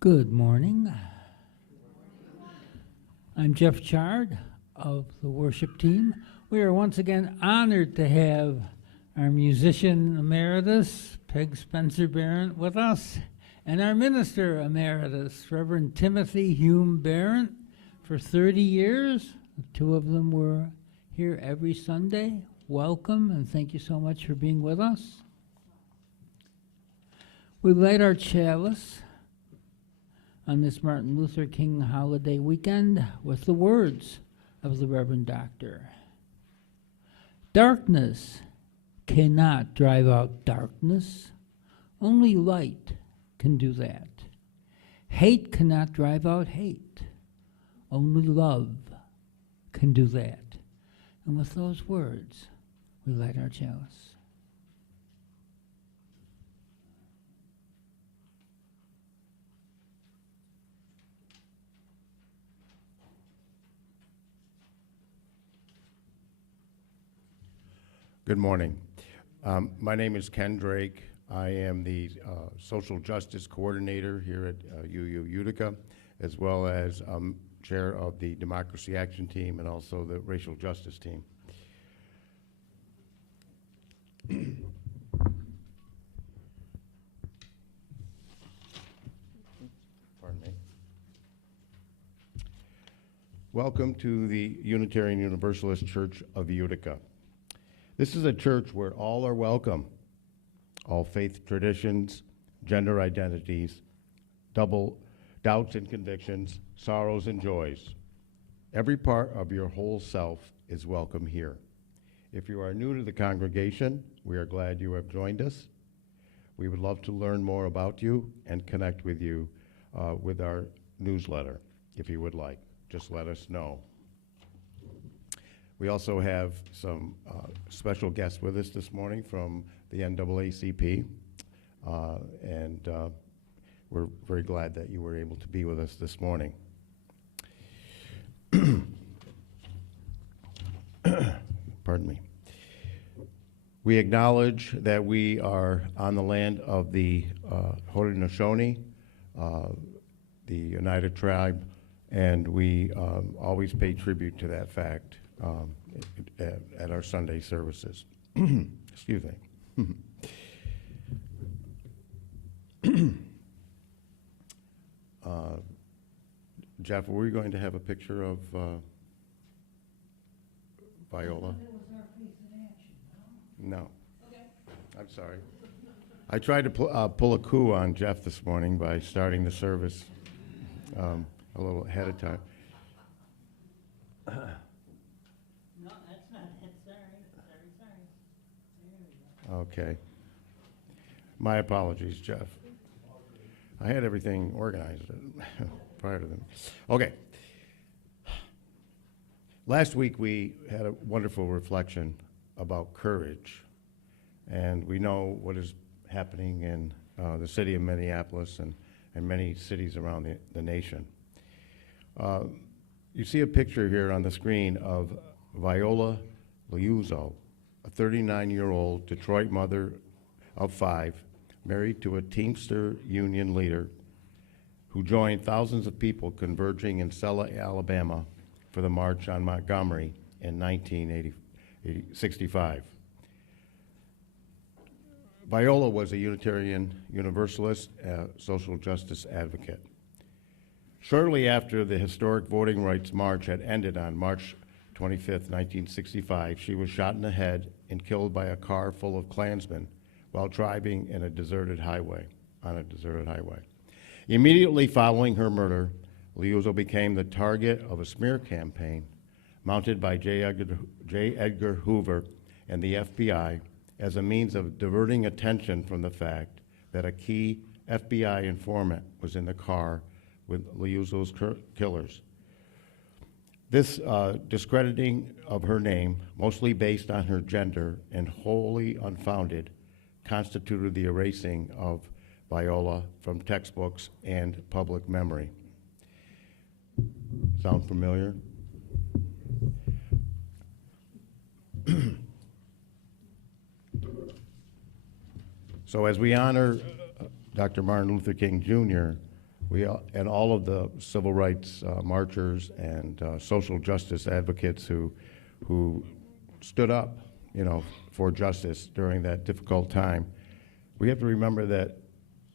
Good morning. I'm Jeff Chard of the worship team. We are once again honored to have our musician emeritus, Peg Spencer-Barrett, with us, and our minister emeritus, Reverend Timothy Hume Barrett, for 30 years. The two of them were here every Sunday. Welcome, and thank you so much for being with us. We light our chalice on this Martin Luther King holiday weekend with the words of the Reverend Doctor. Darkness cannot drive out darkness. Only light can do that. Hate cannot drive out hate. Only love can do that. And with those words, we light our chalice. Good morning. My name is Ken Drake. I am the Social Justice Coordinator here at UU Utica, as well as Chair of the Democracy Action Team and also the Racial Justice Team. Pardon me. Welcome to the Unitarian Universalist Church of Utica. This is a church where all are welcome, all faith traditions, gender identities, double doubts and convictions, sorrows and joys. Every part of your whole self is welcome here. If you are new to the congregation, we are glad you have joined us. We would love to learn more about you and connect with you with our newsletter, if you would like. Just let us know. We also have some special guests with us this morning from the NAACP, and we're very glad that you were able to be with us this morning. Pardon me. We acknowledge that we are on the land of the Haudenosaunee, the United Tribe, and we always pay tribute to that fact at our Sunday services. Excuse me. Jeff, were we going to have a picture of Viola? No. Okay. I'm sorry. I tried to pull a coup on Jeff this morning by starting the service a little ahead of time. No, that's not it. Sorry. There we go. Okay. My apologies, Jeff. I had everything organized prior to them. Okay. Last week we had a wonderful reflection about courage, and we know what is happening in the city of Minneapolis and many cities around the nation. You see a picture here on the screen of Viola Liuzzo, a 39-year-old Detroit mother of 5, married to a Teamster union leader who joined thousands of people converging in Selma, Alabama for the March on Montgomery in 1965. Viola was a Unitarian Universalist, social justice advocate. Shortly after the historic voting rights march had ended on March 25th, 1965, she was shot in the head and killed by a car full of Klansmen while driving on a deserted highway. Immediately following her murder, Liuzzo became the target of a smear campaign mounted by J. Edgar Hoover and the FBI as a means of diverting attention from the fact that a key FBI informant was in the car with Liuzzo's killers. This discrediting of her name, mostly based on her gender and wholly unfounded, constituted the erasing of Viola from textbooks and public memory. Sound familiar? So as we honor Dr. Martin Luther King Jr., and all of the civil rights marchers and social justice advocates who stood up, for justice during that difficult time. We have to remember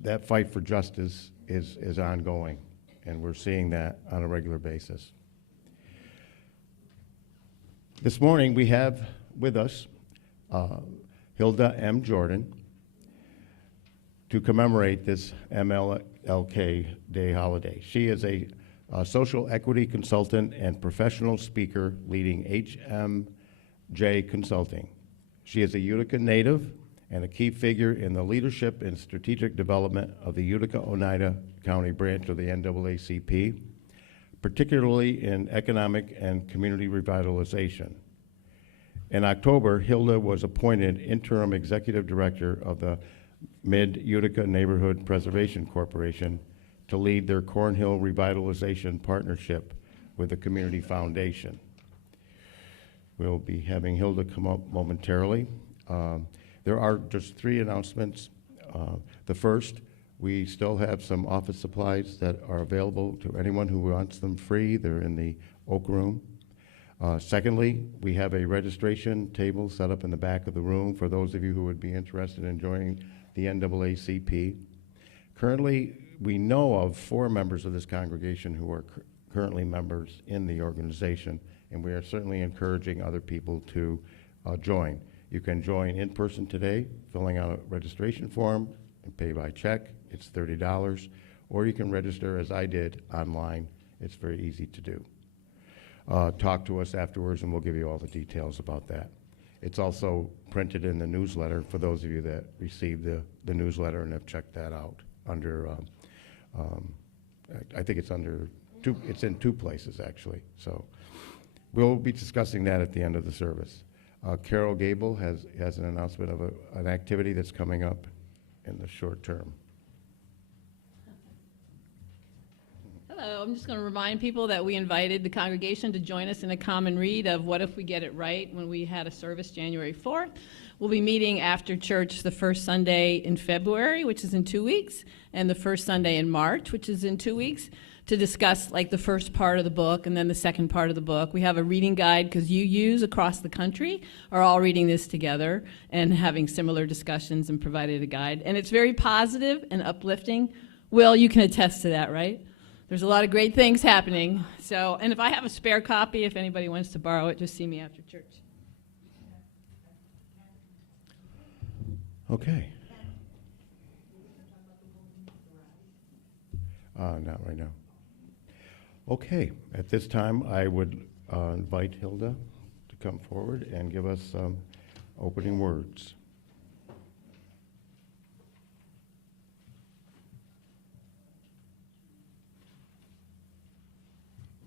that fight for justice is ongoing, and we're seeing that on a regular basis. This morning we have with us Hilda M. Jordan to commemorate this MLK Day holiday. She is a social equity consultant and professional speaker leading HMJ Consulting. She is a Utica native and a key figure in the leadership and strategic development of the Utica-Oneida County branch of the NAACP, particularly in economic and community revitalization. In October, Hilda was appointed interim executive director of the Mid-Utica Neighborhood Preservation Corporation to lead their Cornhill Revitalization Partnership with the Community Foundation. We'll be having Hilda come up momentarily. There are just 3 announcements. The first, we still have some office supplies that are available to anyone who wants them free. They're in the Oak Room. Secondly, we have a registration table set up in the back of the room for those of you who would be interested in joining the NAACP. Currently, we know of 4 members of this congregation who are currently members in the organization, and we are certainly encouraging other people to join. You can join in person today, filling out a registration form and pay by check. It's $30, or you can register as I did online. It's very easy to do. Talk to us afterwards and we'll give you all the details about that. It's also printed in the newsletter for those of you that received the newsletter and have checked that out under, I think it's under it's in 2 places actually. So we'll be discussing that at the end of the service. Carol Gable has an announcement of an activity that's coming up in the short term. Hello, I'm just going to remind people that we invited the congregation to join us in a common read of What If We Get It Right when we had a service January 4th. We'll be meeting after church the first Sunday in February, which is in 2 weeks, and the first Sunday in March, which is in 2 weeks, to discuss like the first part of the book and then the second part of the book. We have a reading guide because UUs across the country are all reading this together and having similar discussions and provided a guide. And it's very positive and uplifting. Will, you can attest to that, right? There's a lot of great things happening. So, and if I have a spare copy, if anybody wants to borrow it, just see me after church. Okay. Not right now. Okay, at this time, I would invite Hilda to come forward and give us some opening words.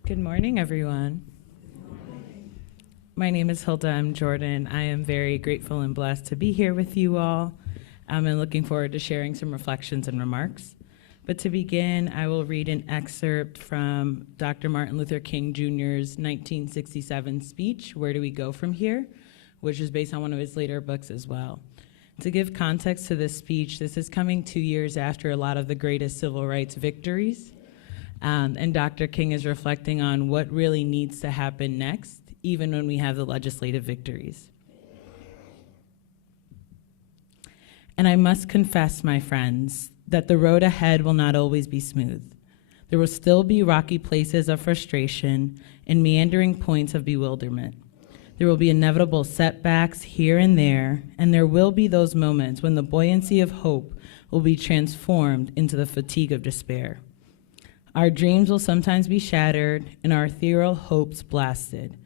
Good morning, everyone. My name is Hilda M. Jordan. I am very grateful and blessed to be here with you all, and looking forward to sharing some reflections and remarks. But to begin, I will read an excerpt from Dr. Martin Luther King Jr.'s 1967 speech, Where Do We Go From Here?, which is based on one of his later books as well. To give context to this speech, this is coming 2 years after a lot of the greatest civil rights victories. And Dr. King is reflecting on what really needs to happen next, even when we have the legislative victories. And I must confess, my friends, that the road ahead will not always be smooth. There will still be rocky places of frustration and meandering points of bewilderment. There will be inevitable setbacks here and there will be those moments when the buoyancy of hope will be transformed into the fatigue of despair. Our dreams will sometimes be shattered and our ethereal hopes blasted.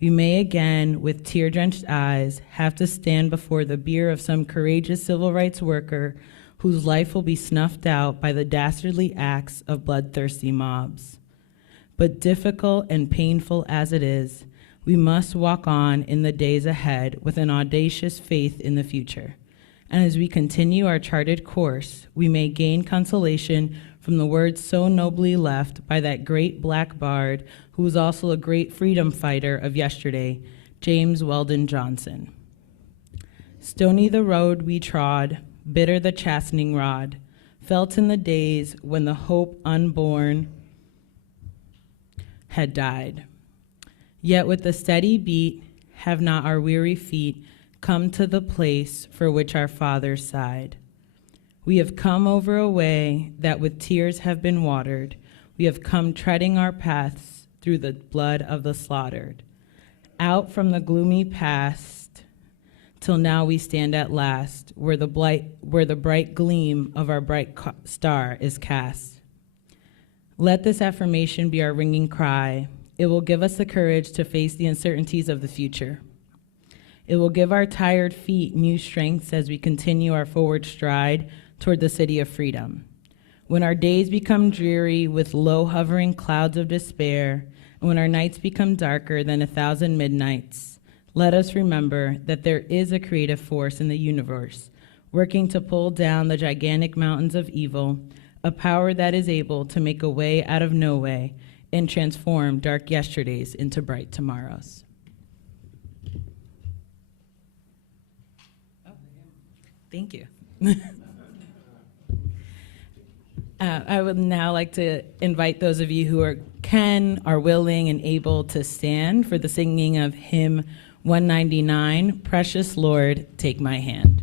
We may again, with tear-drenched eyes, have to stand before the bier of some courageous civil rights worker whose life will be snuffed out by the dastardly acts of bloodthirsty mobs. But difficult and painful as it is, we must walk on in the days ahead with an audacious faith in the future. And as we continue our charted course, we may gain consolation from the words so nobly left by that great black bard who was also a great freedom fighter of yesterday, James Weldon Johnson. Stony the road we trod, bitter the chastening rod, felt in the days when the hope unborn had died. Yet with a steady beat have not our weary feet come to the place for which our fathers sighed. We have come over a way that with tears have been watered. We have come treading our paths through the blood of the slaughtered. Out from the gloomy past, till now we stand at last, where the bright gleam of our bright star is cast. Let this affirmation be our ringing cry. It will give us the courage to face the uncertainties of the future. It will give our tired feet new strengths as we continue our forward stride toward the city of freedom. When our days become dreary with low hovering clouds of despair, and when our nights become darker than 1,000 midnights, let us remember that there is a creative force in the universe working to pull down the gigantic mountains of evil, a power that is able to make a way out of no way and transform dark yesterdays into bright tomorrows. Thank you. I would now like to invite those of you who are willing and able to stand for the singing of hymn 199, Precious Lord, Take My Hand.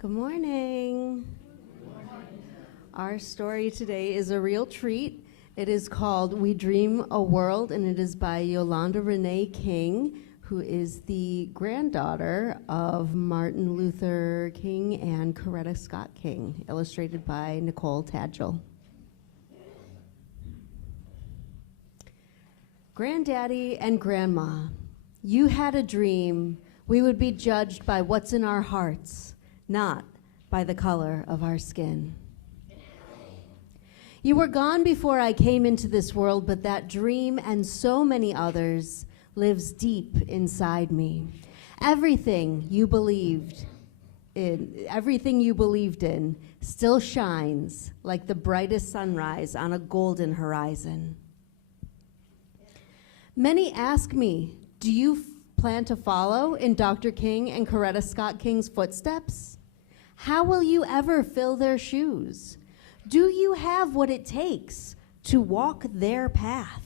Good morning. Our story today is a real treat. It is called We Dream a World, and it is by Yolanda Renee King, who is the granddaughter of Martin Luther King and Coretta Scott King, illustrated by Nicole Tadgel. Granddaddy and Grandma, you had a dream we would be judged by what's in our hearts, not by the color of our skin. You were gone before I came into this world, but that dream and so many others lives deep inside me. Everything you believed in still shines like the brightest sunrise on a golden horizon. Many ask me, do you plan to follow in Dr. King and Coretta Scott King's footsteps? How will you ever fill their shoes? Do you have what it takes to walk their path?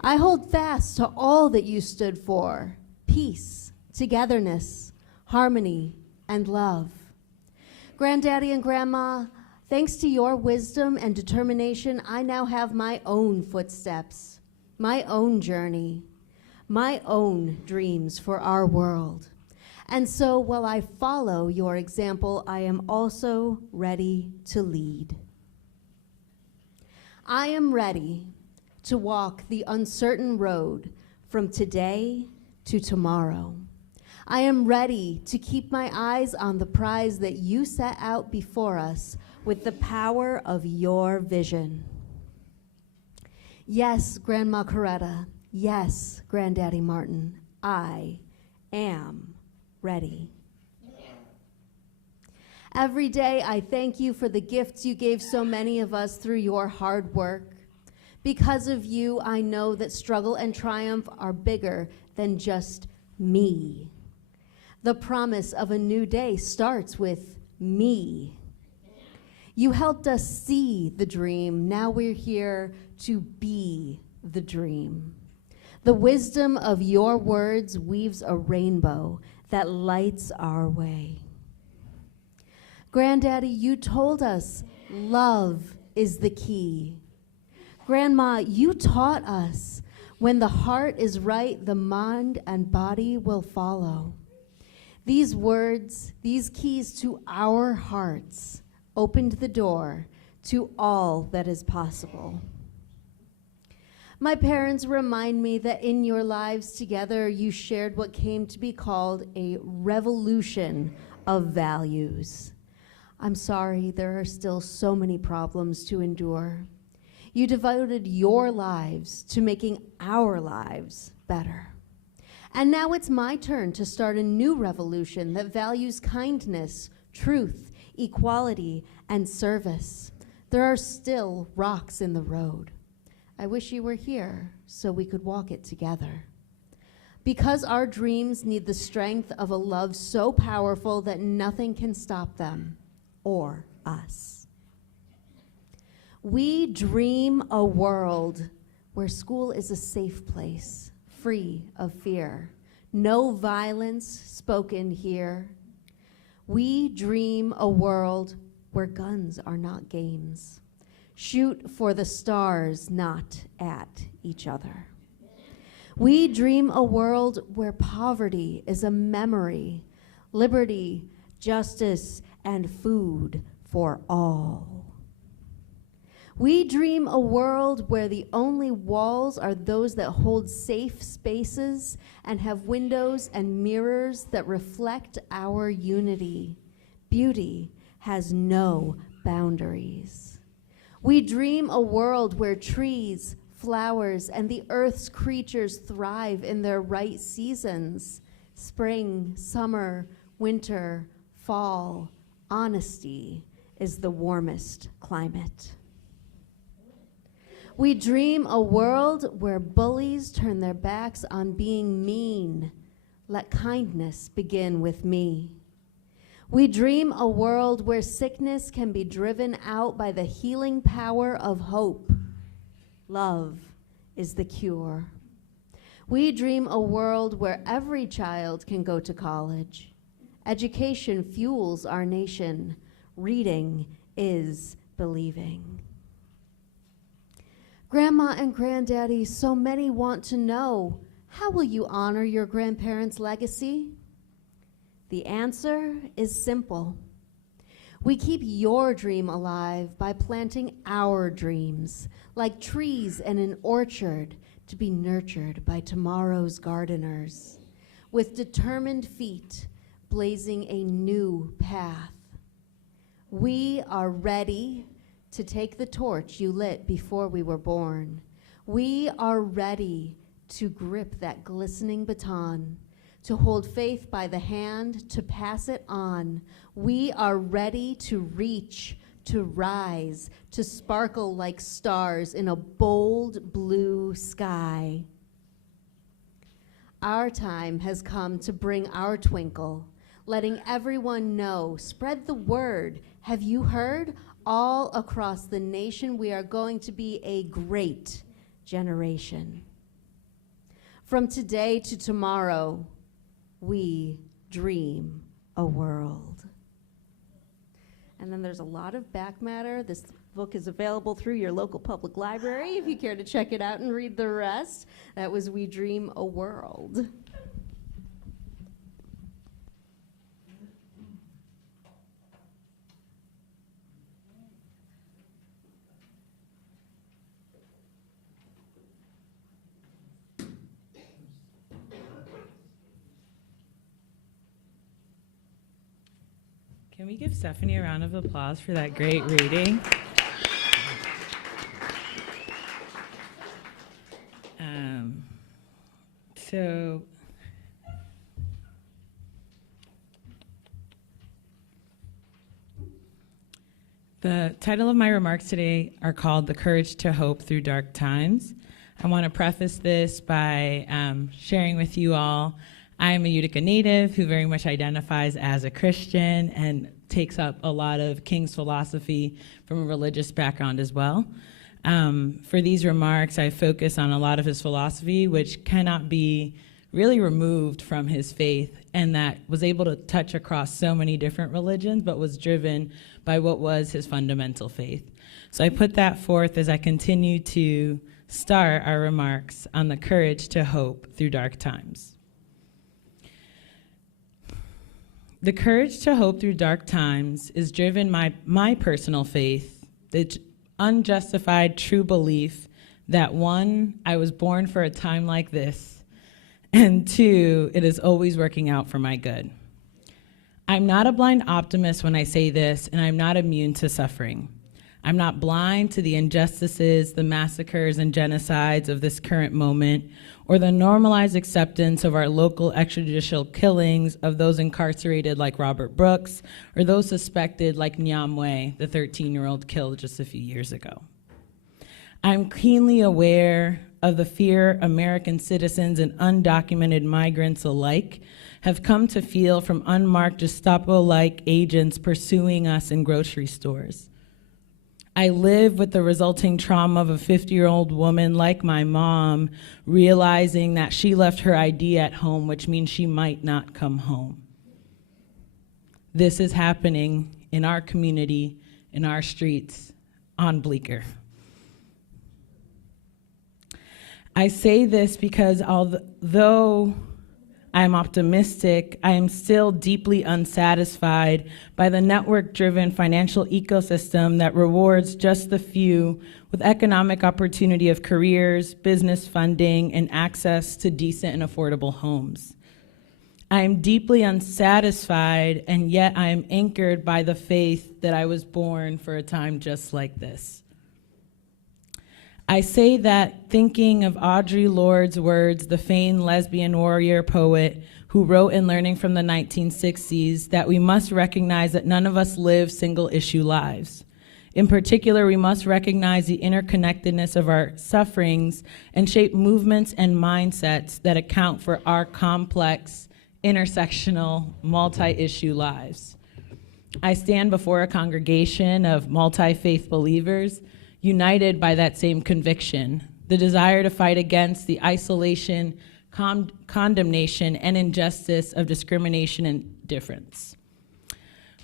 I hold fast to all that you stood for: peace, togetherness, harmony, and love. Granddaddy and Grandma, thanks to your wisdom and determination, I now have my own footsteps, my own journey, my own dreams for our world. And so while I follow your example, I am also ready to lead. I am ready to walk the uncertain road from today to tomorrow. I am ready to keep my eyes on the prize that you set out before us with the power of your vision. Yes, Grandma Coretta. Yes, Granddaddy Martin. I am ready. Every day I thank you for the gifts you gave so many of us through your hard work. Because of you, I know that struggle and triumph are bigger than just me. The promise of a new day starts with me. You helped us see the dream. Now we're here to be the dream. The wisdom of your words weaves a rainbow that lights our way. Granddaddy, you told us love is the key. Grandma, you taught us when the heart is right, the mind and body will follow. These words, these keys to our hearts, opened the door to all that is possible. My parents remind me that in your lives together, you shared what came to be called a revolution of values. I'm sorry, there are still so many problems to endure. You devoted your lives to making our lives better. And now it's my turn to start a new revolution that values kindness, truth, equality, and service. There are still rocks in the road. I wish you were here so we could walk it together. Because our dreams need the strength of a love so powerful that nothing can stop them or us. We dream a world where school is a safe place, free of fear, no violence spoken here. We dream a world where guns are not games. Shoot for the stars, not at each other. We dream a world where poverty is a memory, liberty, justice, and food for all. We dream a world where the only walls are those that hold safe spaces and have windows and mirrors that reflect our unity. Beauty has no boundaries. We dream a world where trees, flowers, and the earth's creatures thrive in their right seasons: spring, summer, winter, fall. Honesty is the warmest climate. We dream a world where bullies turn their backs on being mean. Let kindness begin with me. We dream a world where sickness can be driven out by the healing power of hope. Love is the cure. We dream a world where every child can go to college. Education fuels our nation. Reading is believing. Grandma and Granddaddy, so many want to know, how will you honor your grandparents' legacy? The answer is simple. We keep your dream alive by planting our dreams, like trees in an orchard to be nurtured by tomorrow's gardeners, with determined feet blazing a new path. We are ready to take the torch you lit before we were born. We are ready to grip that glistening baton, to hold faith by the hand, to pass it on. We are ready to reach, to rise, to sparkle like stars in a bold blue sky. Our time has come to bring our twinkle, letting everyone know. Spread the word. Have you heard? All across the nation, we are going to be a great generation. From today to tomorrow, we dream a world. And then there's a lot of back matter. This book is available through your local public library if you care to check it out and read the rest. That was We Dream a World. Can we give Stephanie a round of applause for that great reading? So the title of my remarks today are called The Courage to Hope Through Dark Times. I want to preface this by sharing with you all I am a Utica native who very much identifies as a Christian and takes up a lot of King's philosophy from a religious background as well. For these remarks, I focus on a lot of his philosophy, which cannot be really removed from his faith, and that was able to touch across so many different religions, but was driven by what was his fundamental faith. So I put that forth as I continue to start our remarks on the courage to hope through dark times. The courage to hope through dark times is driven by my personal faith, the unjustified true belief that one, I was born for a time like this, and two, it is always working out for my good. I'm not a blind optimist when I say this, and I'm not immune to suffering. I'm not blind to the injustices, the massacres and genocides of this current moment, or the normalized acceptance of our local extrajudicial killings of those incarcerated like Robert Brooks, or those suspected like Nyamwe, the 13-year-old killed just a few years ago. I'm keenly aware of the fear American citizens and undocumented migrants alike have come to feel from unmarked Gestapo-like agents pursuing us in grocery stores. I live with the resulting trauma of a 50-year-old woman like my mom realizing that she left her ID at home, which means she might not come home. This is happening in our community, in our streets, on Bleecker. I say this because although I'm optimistic, I am still deeply unsatisfied by the network-driven financial ecosystem that rewards just the few with economic opportunity of careers, business funding, and access to decent and affordable homes. I am deeply unsatisfied, and yet I am anchored by the faith that I was born for a time just like this. I say that thinking of Audre Lorde's words, the famed lesbian warrior poet who wrote in Learning from the 1960s, that we must recognize that none of us live single-issue lives. In particular, we must recognize the interconnectedness of our sufferings and shape movements and mindsets that account for our complex, intersectional, multi-issue lives. I stand before a congregation of multi-faith believers united by that same conviction, the desire to fight against the isolation, condemnation, and injustice of discrimination and difference.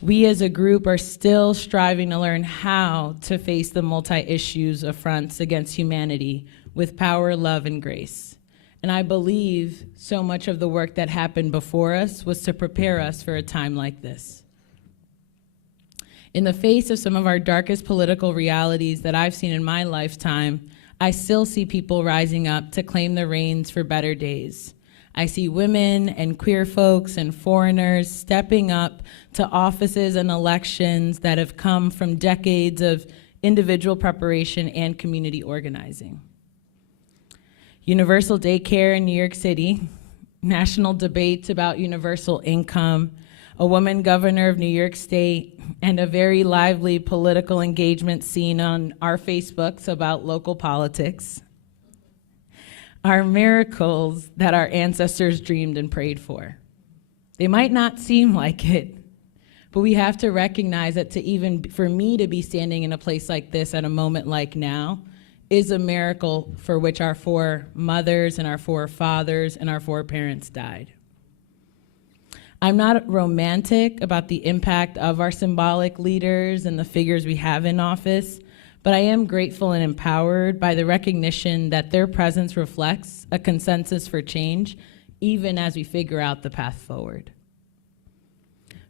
We as a group are still striving to learn how to face the multi-issues affronts against humanity with power, love, and grace. And I believe so much of the work that happened before us was to prepare us for a time like this. In the face of some of our darkest political realities that I've seen in my lifetime, I still see people rising up to claim the reins for better days. I see women and queer folks and foreigners stepping up to offices and elections that have come from decades of individual preparation and community organizing. Universal daycare in New York City, national debates about universal income, a woman governor of New York State, and a very lively political engagement scene on our Facebooks about local politics are miracles that our ancestors dreamed and prayed for. They might not seem like it, but we have to recognize that for me to be standing in a place like this at a moment like now is a miracle for which our foremothers and our forefathers and our foreparents died. I'm not romantic about the impact of our symbolic leaders and the figures we have in office, but I am grateful and empowered by the recognition that their presence reflects a consensus for change, even as we figure out the path forward.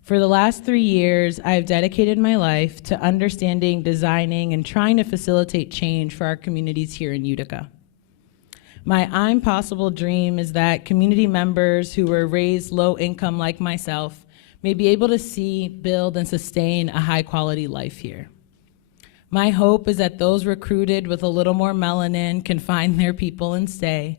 For the last 3 years, I have dedicated my life to understanding, designing, and trying to facilitate change for our communities here in Utica. My I'm Possible dream is that community members who were raised low income like myself may be able to see, build, and sustain a high quality life here. My hope is that those recruited with a little more melanin can find their people and stay.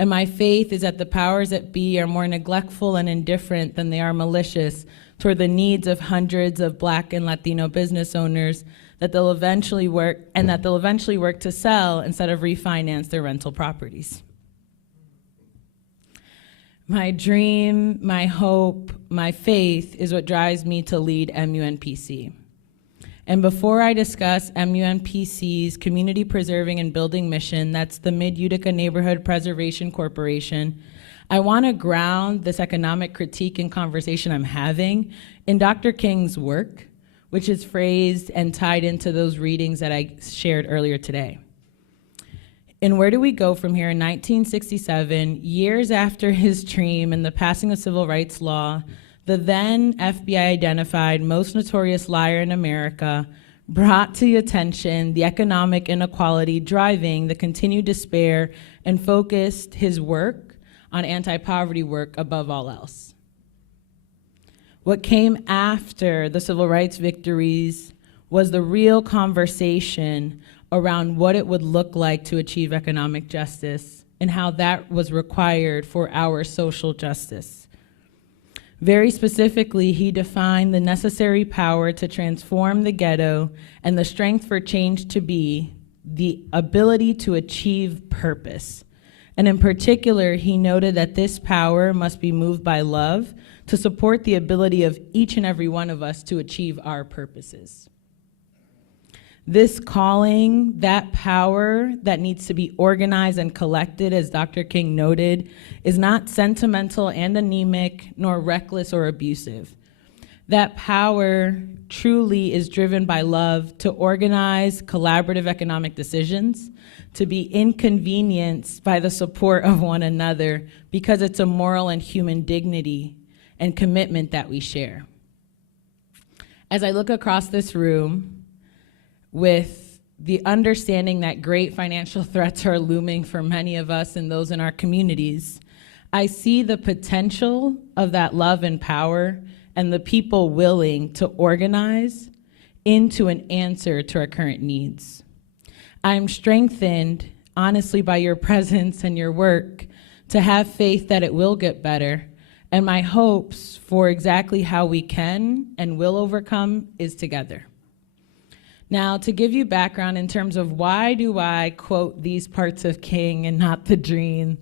And my faith is that the powers that be are more neglectful and indifferent than they are malicious toward the needs of hundreds of Black and Latino business owners that they'll eventually work to sell instead of refinance their rental properties. My dream, my hope, my faith is what drives me to lead MUNPC. And before I discuss MUNPC's community preserving and building mission, that's the Mid-Utica Neighborhood Preservation Corporation, I want to ground this economic critique and conversation I'm having in Dr. King's work, which is phrased and tied into those readings that I shared earlier today. In Where Do We Go From Here in 1967, years after his dream and the passing of civil rights law, the then FBI identified most notorious liar in America brought to attention the economic inequality driving the continued despair and focused his work on anti-poverty work above all else. What came after the civil rights victories was the real conversation around what it would look like to achieve economic justice and how that was required for our social justice. Very specifically, he defined the necessary power to transform the ghetto and the strength for change to be the ability to achieve purpose. And in particular, he noted that this power must be moved by love to support the ability of each and every one of us to achieve our purposes. This calling, that power that needs to be organized and collected, as Dr. King noted, is not sentimental and anemic, nor reckless or abusive. That power truly is driven by love to organize collaborative economic decisions, to be inconvenienced by the support of one another, because it's a moral and human dignity and commitment that we share. As I look across this room, with the understanding that great financial threats are looming for many of us and those in our communities, I see the potential of that love and power and the people willing to organize into an answer to our current needs. I'm strengthened, honestly, by your presence and your work to have faith that it will get better, and my hopes for exactly how we can and will overcome is together. Now, to give you background in terms of why do I quote these parts of King and not the dream,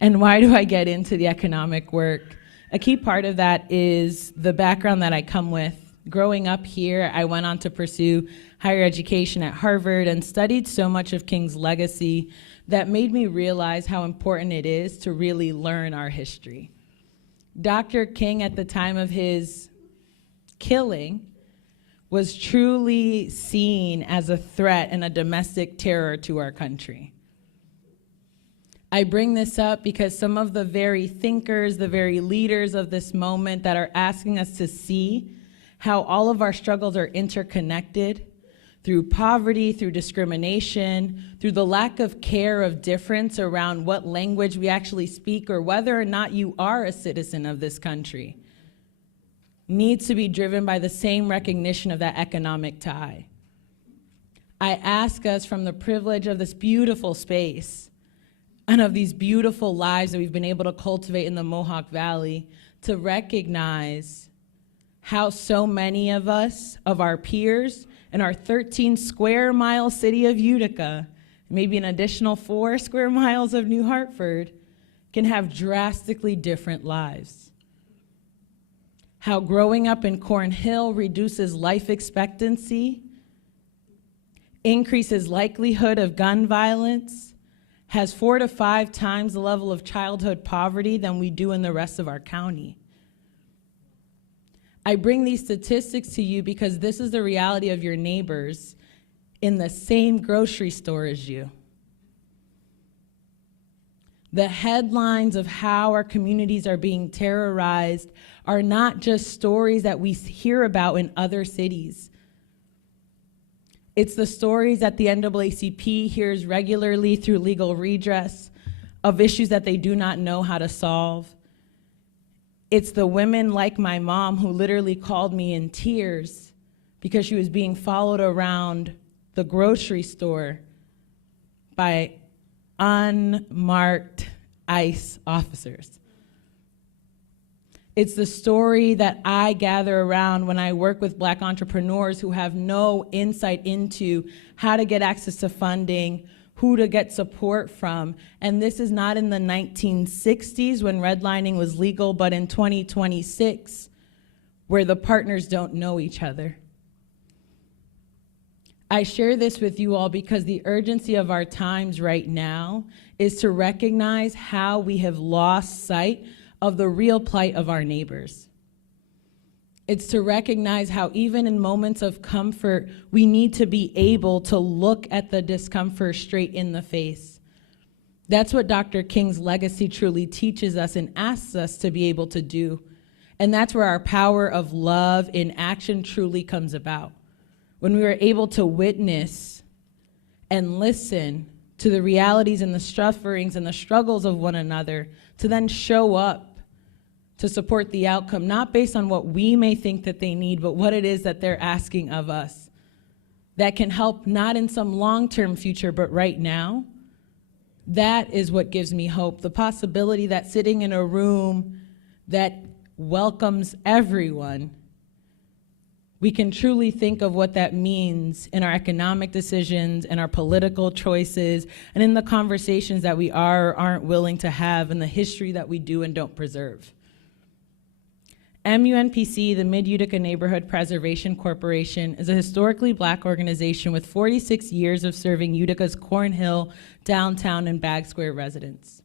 and why do I get into the economic work, a key part of that is the background that I come with. Growing up here, I went on to pursue higher education at Harvard and studied so much of King's legacy that made me realize how important it is to really learn our history. Dr. King, at the time of his killing, was truly seen as a threat and a domestic terror to our country. I bring this up because some of the very thinkers, the very leaders of this moment that are asking us to see how all of our struggles are interconnected through poverty, through discrimination, through the lack of care of difference around what language we actually speak or whether or not you are a citizen of this country, needs to be driven by the same recognition of that economic tie. I ask us, from the privilege of this beautiful space and of these beautiful lives that we've been able to cultivate in the Mohawk Valley, to recognize how so many of us, of our peers, in our 13 square mile city of Utica, maybe an additional 4 square miles of New Hartford, can have drastically different lives. How growing up in Cornhill reduces life expectancy, increases likelihood of gun violence, has 4 to 5 times the level of childhood poverty than we do in the rest of our county. I bring these statistics to you because this is the reality of your neighbors in the same grocery store as you. The headlines of how our communities are being terrorized are not just stories that we hear about in other cities. It's the stories that the NAACP hears regularly through legal redress of issues that they do not know how to solve. It's the women like my mom who literally called me in tears because she was being followed around the grocery store by unmarked ICE officers. It's the story that I gather around when I work with Black entrepreneurs who have no insight into how to get access to funding, who to get support from. And this is not in the 1960s when redlining was legal, but in 2026, where the partners don't know each other. I share this with you all because the urgency of our times right now is to recognize how we have lost sight of the real plight of our neighbors. It's to recognize how even in moments of comfort, we need to be able to look at the discomfort straight in the face. That's what Dr. King's legacy truly teaches us and asks us to be able to do. And that's where our power of love in action truly comes about. When we are able to witness and listen to the realities and the sufferings and the struggles of one another, to then show up to support the outcome, not based on what we may think that they need, but what it is that they're asking of us. That can help not in some long-term future, but right now. That is what gives me hope. The possibility that sitting in a room that welcomes everyone, we can truly think of what that means in our economic decisions and our political choices and in the conversations that we are or aren't willing to have and the history that we do and don't preserve. MUNPC, the Mid-Utica Neighborhood Preservation Corporation, is a historically Black organization with 46 years of serving Utica's Cornhill, downtown, and Bag Square residents.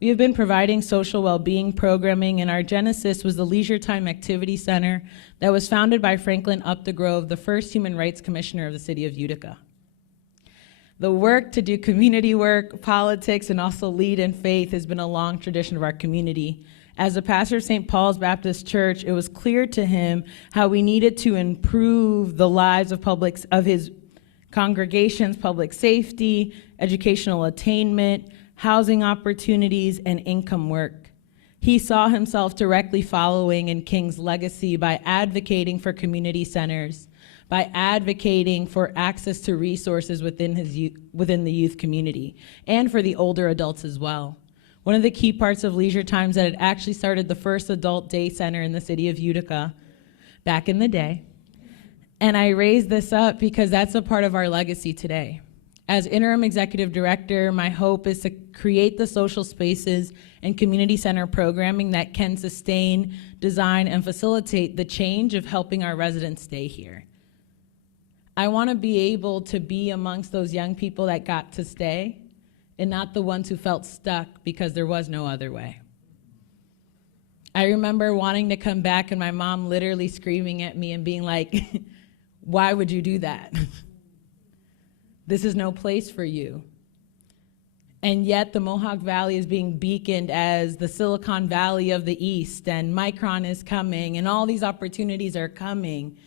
We have been providing social well-being programming, and our genesis was the Leisure Time Activity Center that was founded by Franklin Updegrove, the first Human Rights Commissioner of the city of Utica. The work to do community work, politics, and also lead in faith has been a long tradition of our community. As a pastor of St. Paul's Baptist Church, it was clear to him how we needed to improve the lives of his congregation's public safety, educational attainment, housing opportunities, and income work. He saw himself directly following in King's legacy by advocating for community centers, by advocating for access to resources within the youth community, and for the older adults as well. One of the key parts of Leisure Times that had actually started the first adult day center in the city of Utica back in the day. And I raise this up because that's a part of our legacy today. As interim executive director, my hope is to create the social spaces and community center programming that can sustain, design, and facilitate the change of helping our residents stay here. I want to be able to be amongst those young people that got to stay and not the ones who felt stuck because there was no other way. I remember wanting to come back and my mom literally screaming at me and being like, why would you do that? This is no place for you. And yet the Mohawk Valley is being beaconed as the Silicon Valley of the East, and Micron is coming, and all these opportunities are coming,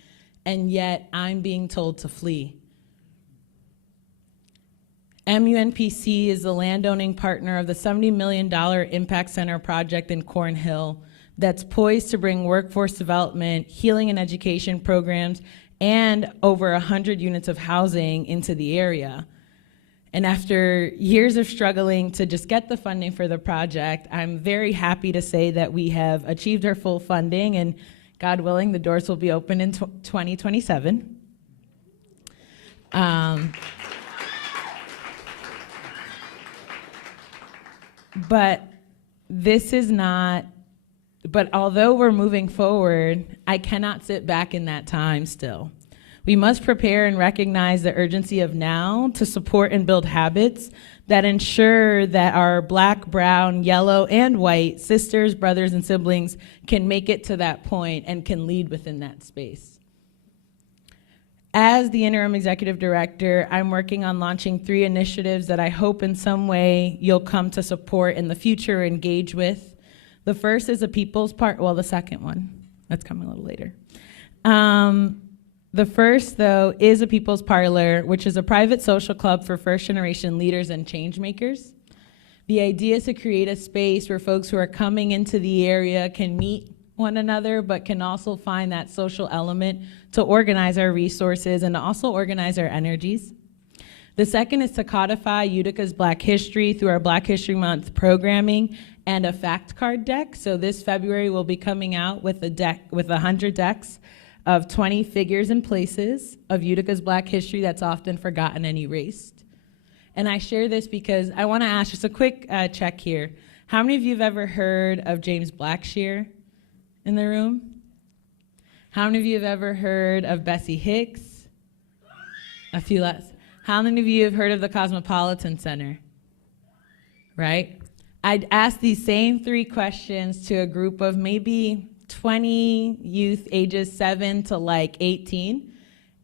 and yet I'm being told to flee. MUNPC is the landowning partner of the $70 million Impact Center project in Cornhill that's poised to bring workforce development, healing and education programs, and over 100 units of housing into the area. And after years of struggling to just get the funding for the project, I'm very happy to say that we have achieved our full funding, and God willing, the doors will be open in 2027. But this is not, but although we're moving forward, I cannot sit back in that time still. We must prepare and recognize the urgency of now to support and build habits that ensure that our Black, brown, yellow, and white sisters, brothers, and siblings can make it to that point and can lead within that space. As the interim executive director, I'm working on launching 3 initiatives that I hope in some way you'll come to support in the future or engage with. The first is a people's part, well, the second one, that's coming a little later. The first, though, is a People's Parlor, which is a private social club for first-generation leaders and change makers. The idea is to create a space where folks who are coming into the area can meet one another, but can also find that social element to organize our resources and to also organize our energies. The second is to codify Utica's Black history through our Black History Month programming and a fact card deck. So this February we'll be coming out with a deck with 100 decks of 20 figures and places of Utica's Black history that's often forgotten and erased. And I share this because I want to ask just a quick check here. How many of you have ever heard of James Blackshear in the room? How many of you have ever heard of Bessie Hicks? A few less. How many of you have heard of the Cosmopolitan Center? Right? I'd ask these same 3 questions to a group of maybe 20 youth ages 7 to like 18,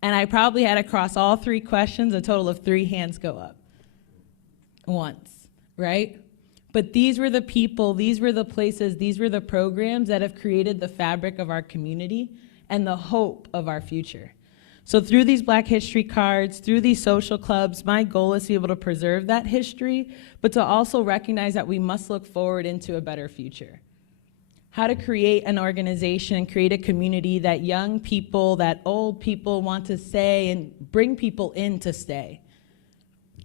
and I probably had across all 3 questions a total of 3 hands go up once, right? But these were the people, these were the places, these were the programs that have created the fabric of our community and the hope of our future. So through these Black history cards, through these social clubs, my goal is to be able to preserve that history, but to also recognize that we must look forward into a better future. How to create an organization, create a community that young people, that old people want to stay and bring people in to stay.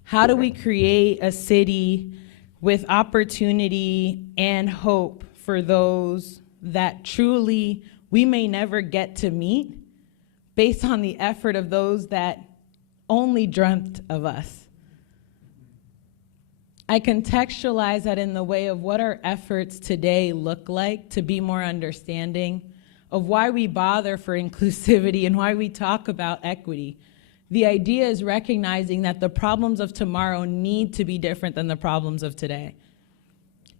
How do we create a city with opportunity and hope for those that truly we may never get to meet based on the effort of those that only dreamt of us? I contextualize that in the way of what our efforts today look like to be more understanding of why we bother for inclusivity and why we talk about equity. The idea is recognizing that the problems of tomorrow need to be different than the problems of today.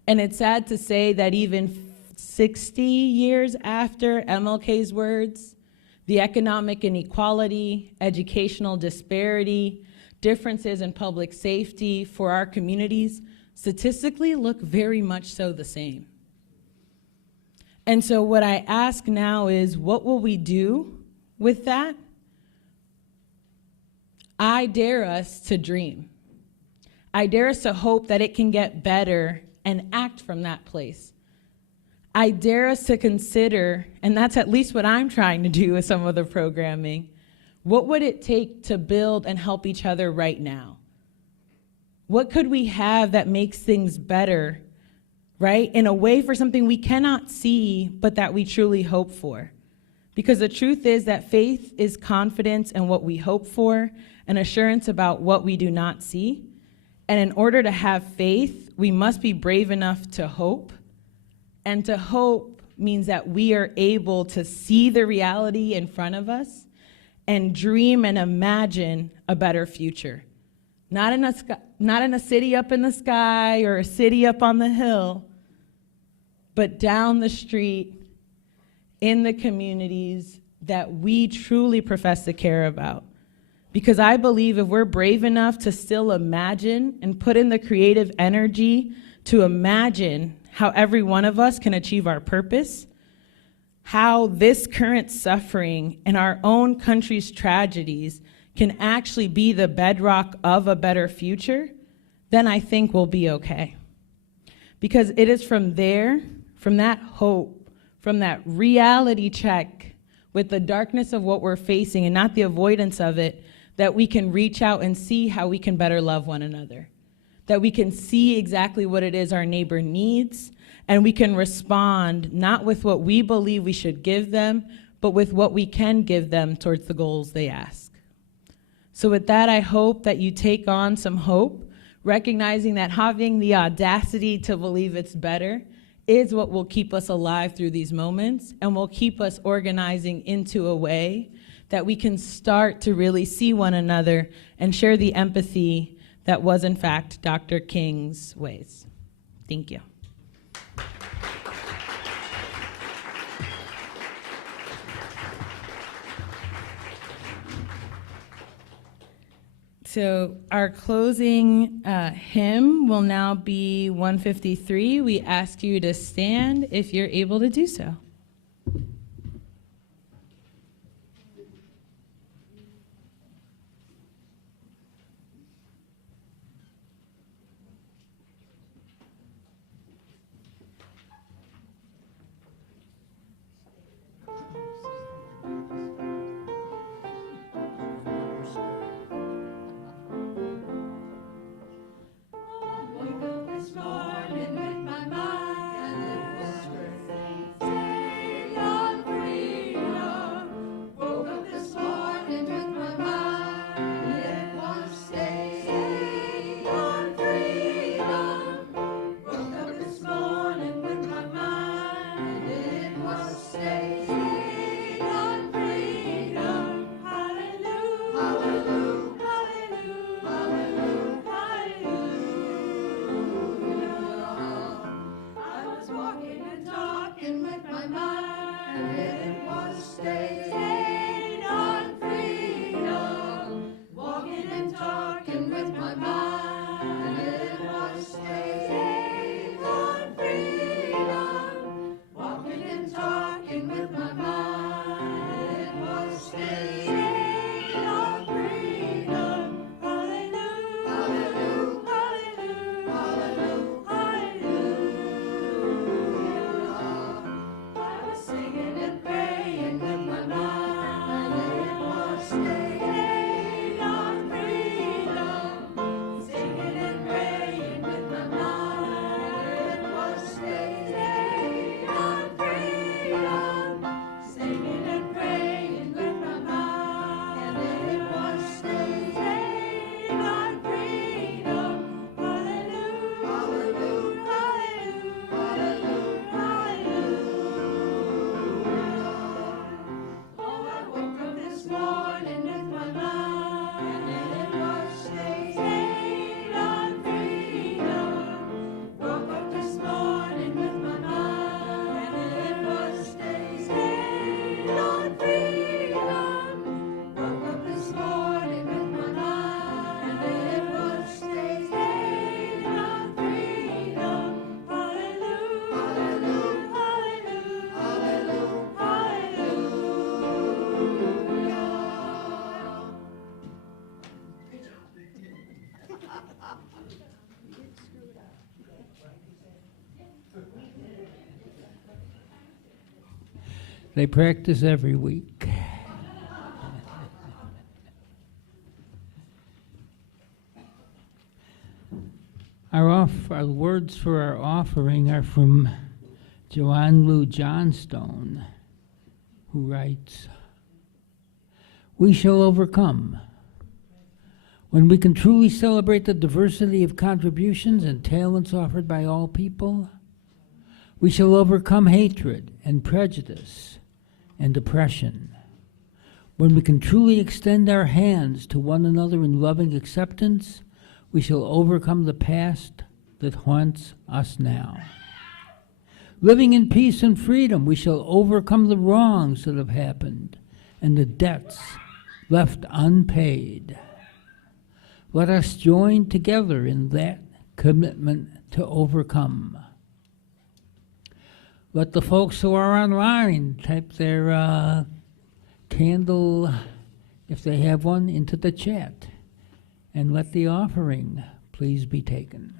And it's sad to say that even 60 years after MLK's words, the economic inequality, educational disparity, differences in public safety for our communities statistically look very much so the same. And so what I ask now is, what will we do with that? I dare us to dream. I dare us to hope that it can get better and act from that place. I dare us to consider, and that's at least what I'm trying to do with some of the programming, what would it take to build and help each other right now? What could we have that makes things better, right? In a way for something we cannot see, but that we truly hope for. Because the truth is that faith is confidence in what we hope for, and assurance about what we do not see. And in order to have faith, we must be brave enough to hope. And to hope means that we are able to see the reality in front of us and dream and imagine a better future. Not in a city up in the sky or a city up on the hill, but down the street in the communities that we truly profess to care about. Because I believe if we're brave enough to still imagine and put in the creative energy to imagine how every one of us can achieve our purpose, how this current suffering and our own country's tragedies can actually be the bedrock of a better future, then I think we'll be okay. Because it is from there, from that hope, from that reality check with the darkness of what we're facing and not the avoidance of it, that we can reach out and see how we can better love one another. That we can see exactly what it is our neighbor needs, and we can respond not with what we believe we should give them, but with what we can give them towards the goals they ask. So with that, I hope that you take on some hope, recognizing that having the audacity to believe it's better is what will keep us alive through these moments and will keep us organizing into a way that we can start to really see one another and share the empathy that was, in fact, Dr. King's ways. Thank you. So our closing hymn will now be 153. We ask you to stand if you're able to do so. They practice every week. Our words for our offering are from Joanne Lou Johnstone, who writes, "We shall overcome. When we can truly celebrate the diversity of contributions and talents offered by all people, we shall overcome hatred and prejudice and oppression. When we can truly extend our hands to one another in loving acceptance, we shall overcome the past that haunts us now. Living in peace and freedom, we shall overcome the wrongs that have happened and the debts left unpaid. Let us join together in that commitment to overcome. Let the folks who are online type their candle, if they have one, into the chat. And let the offering please be taken.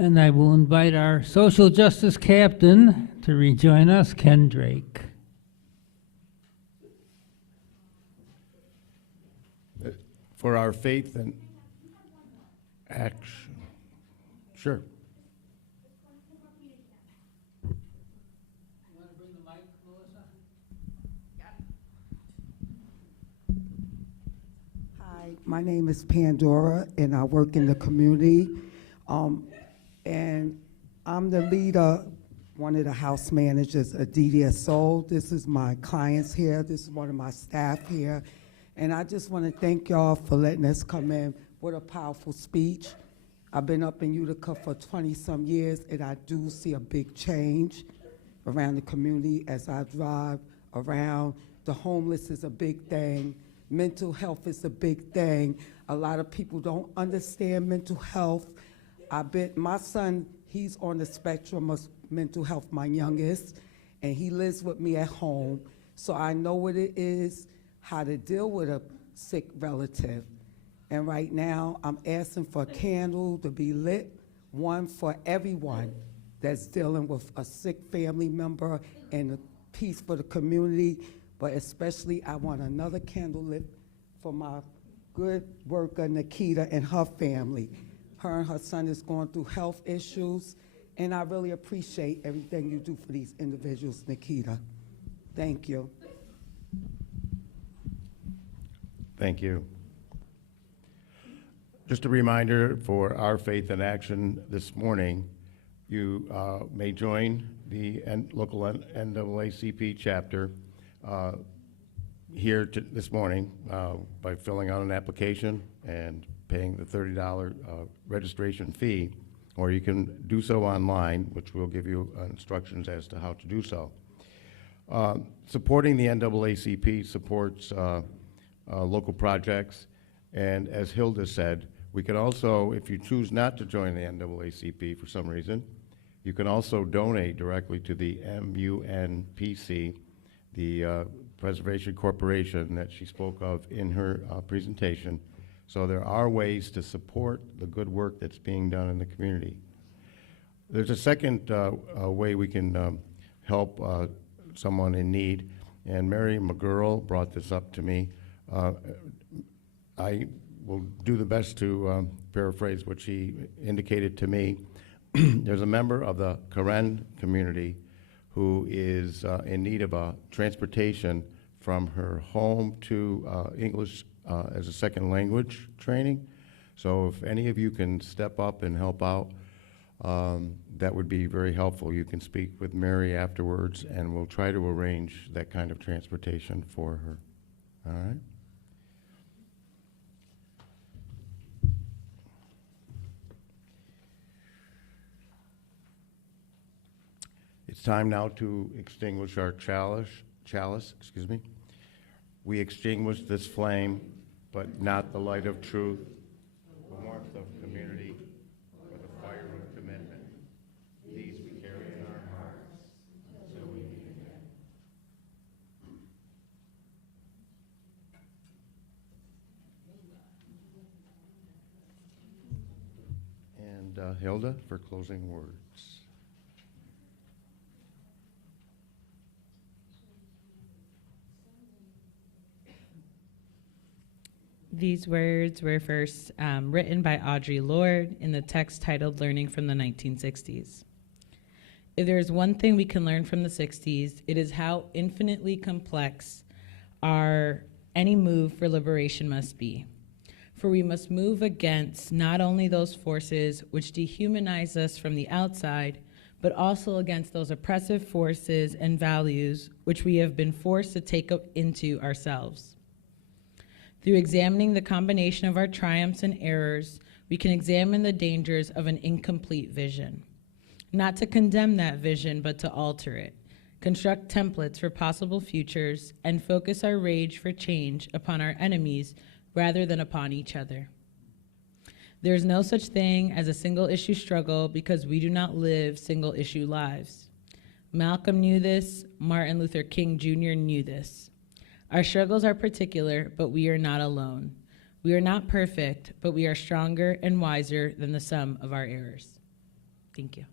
And I will invite our social justice captain to rejoin us, Ken Drake. For our faith and action. Sure. Hi, my name is Pandora, and I work in the community. And I'm the leader, one of the house managers of DDSO. This is my clients here. This is one of my staff here. And I just want to thank y'all for letting us come in with a powerful speech. I've been up in Utica for 20-some years, and I do see a big change around the community as I drive around. The homeless is a big thing. Mental health is a big thing. A lot of people don't understand mental health. My son, he's on the spectrum of mental health, my youngest, and he lives with me at home. So I know what it is, how to deal with a sick relative. And right now, I'm asking for a candle to be lit, one for everyone that's dealing with a sick family member and a piece for the community. But especially, I want another candle lit for my good worker, Nikita, and her family. Her and her son is going through health issues, and I really appreciate everything you do for these individuals, Nikita. Thank you. Thank you. Just a reminder for Our Faith in Action this morning, you may join the local NAACP chapter here this morning by filling out an application and paying the $30 registration fee, or you can do so online, which we'll give you instructions as to how to do so. Supporting the NAACP supports local projects, and as Hilda said, we can also, if you choose not to join the NAACP for some reason, you can also donate directly to the MUNPC, the Preservation Corporation that she spoke of in her presentation, So there are ways to support the good work that's being done in the community. There's a second way we can help someone in need, and Mary McGurl brought this up to me. I will do the best to paraphrase what she indicated to me. There's a member of the Karen community who is in need of a transportation from her home to English as a second language training. So if any of you can step up and help out, that would be very helpful. You can speak with Mary afterwards, and we'll try to arrange that kind of transportation for her. All right? It's time now to extinguish our chalice, excuse me. We extinguish this flame, but not the light of truth, the warmth of community, or the fire of commitment. These we carry in our hearts until we meet again. And Hilda for closing words. These words were first written by Audre Lorde in the text titled Learning from the 1960s. If there is one thing we can learn from the 60s, it is how infinitely complex any move for liberation must be. For we must move against not only those forces which dehumanize us from the outside, but also against those oppressive forces and values which we have been forced to take into ourselves. Through examining the combination of our triumphs and errors, we can examine the dangers of an incomplete vision. Not to condemn that vision, but to alter it, construct templates for possible futures, and focus our rage for change upon our enemies rather than upon each other. There is no such thing as a single-issue struggle because we do not live single-issue lives. Malcolm knew this. Martin Luther King Jr. knew this. Our struggles are particular, but we are not alone. We are not perfect, but we are stronger and wiser than the sum of our errors. Thank you.